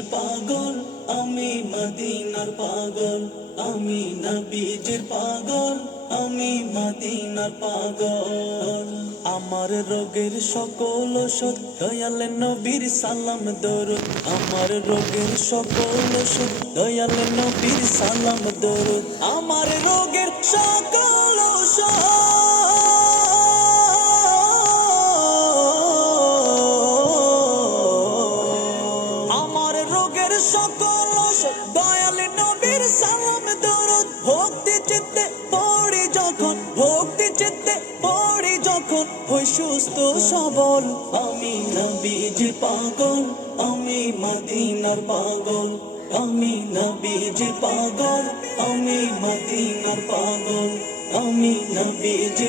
নবীজির পাগল, আমি মদিনার পাগল, আমি নবীজির পাগল, আমি মদিনার পাগল। আমার রোগের সকল ওষুধ দয়াল নবীর সালাম দরুদ, আমার রোগের সকল ওষুধ দয়াল নবীর সালাম দরুদ, আমার রোগের সকল ওষুধ সকল দয়াল নবীর সালাম দরুদ। ভক্তি চিত্তে পড়ি যখন, ভক্তি চিত্তে পড়ি যখন হই সুস্থ সবল। আমি নবীজির পাগল, আমি মদিনার পাগল, আমি নবীজির পাগল, আমি মদিনার পাগল, আমি নবীজির